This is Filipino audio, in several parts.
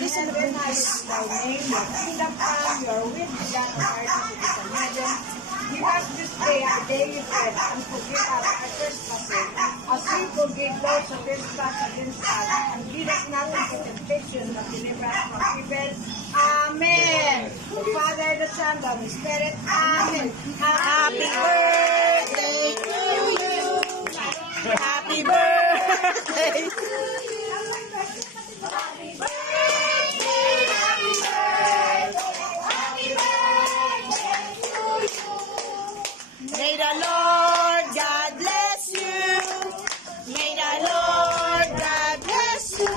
this is thy name, your kingdom come, your will be done on earth as it is in heaven. Give us this day our daily bread, and forgive us our trespasses, as we forgive those who trespass against us. And lead us not into temptation, but deliver us from evil. Amen. The Father, the Son, the Holy Spirit. Amen. Happy birthday to you. Happy birthday. Happy birthday. Happy birthday. Happy birthday to you. May the Lord God bless you. May the Lord God bless you.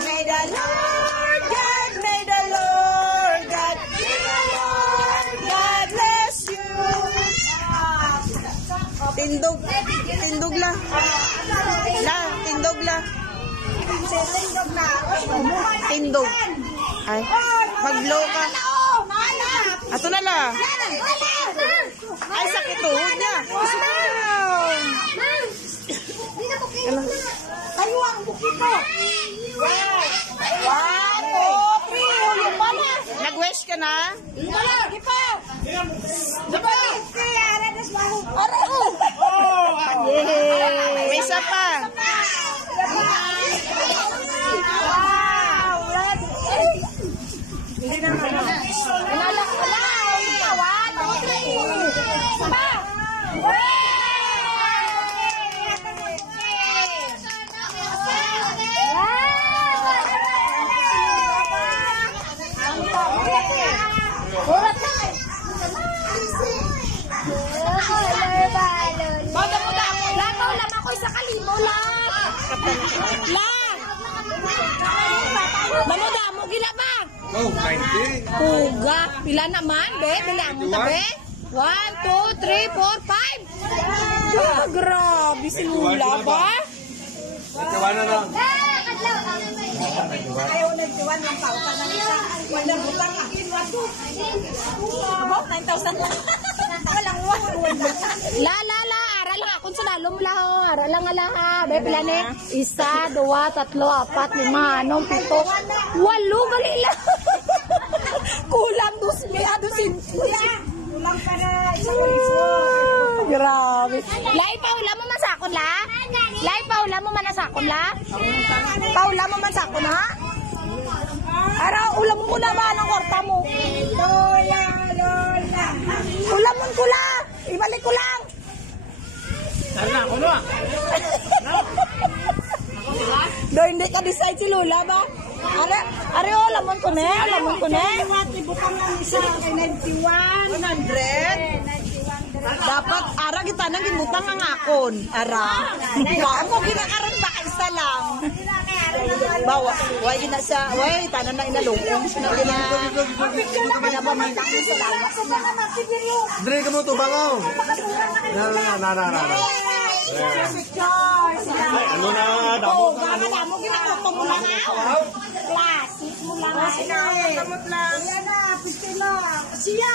May the Lord God, may the Lord God, may the Lord God bless you. Tindog, tindog la. La, tindog la. Tindog. Ay, mag-blow ka. Ato na la. Ay, sakit tuhod niya. Wow. Tayo ang bukit mo. Wow. Yung pala. Nag-wish ka na? Wala, di pa. Diba? Kaya, ranas mo. Yay! May isa pa. Wow! Hindi na naman. Wala. Tawad. Pa! Damo gila ba? Oh, 90. Puga, pila naman, be? Bilang mo ta, be? 1, 2, 3, 4, 5. Grabe si Lula ba? Nagkawana na. Ayaw nagdiwan ng pauta ng isa. Walang butang akin, wato. About 9,000 lang. Walang wato. La, aral lang akong sunalom lang. Aral lang ala. Be, pila ne? 1, 2, 3, 4, 5, 6, 7, 8, 9, 10. Mali lang. Kulang 2,000. Kulang ka na. Grabe. Lai, paula mo man sakon la? Lai, paula mo man sakon la? Paula mo man sakon ha? Ara, ulam mo na ba ang korta mo? Lola. Ulam mo ko la. Ibalik ko lang. Sana ako no. Do hindi ka decide si Lola ba? Are lamon ko ne. Bukang lang isa kay 91. 100? Dapat ara kita nang gibutang ang akon. Ara. Wa mo ginakaron ba isa lang. Bawa, way gina sa, way tanan na inalungkong na gina. Pinapamantang sa lawas na. Dre ka mo to bangaw. Na. Ano na, damo ka ano? Damo ginakato mo lang ha. Classic mo lang. Kamot lang. Yan na, picture lang. Siya.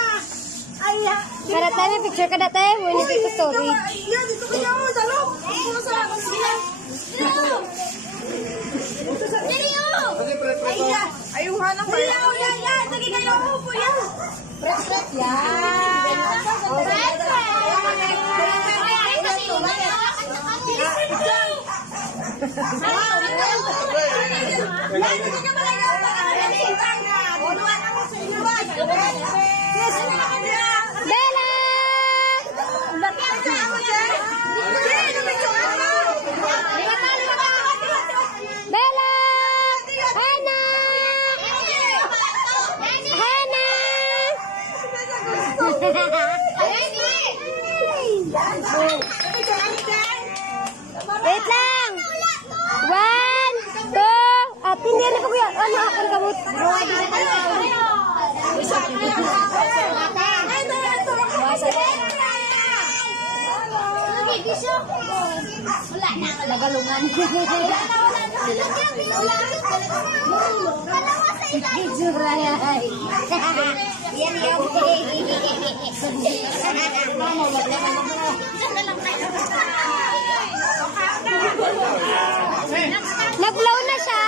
Ay, Kada tayo picture kada tayo mo ni picture story. yan, dito ka mo, sa loob. Puno sa akin siya. Ayuhan ang Yan, sige kayo, upo yan. Respect yan. Bella! Bella! Hana! Wait lang! 1, 2, hindi na ko yan. Ano akong kamot? Wala na ang nagalungan. Juray. Yan yan. Nag-blow na siya.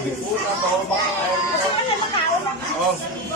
Basta ka na makaon.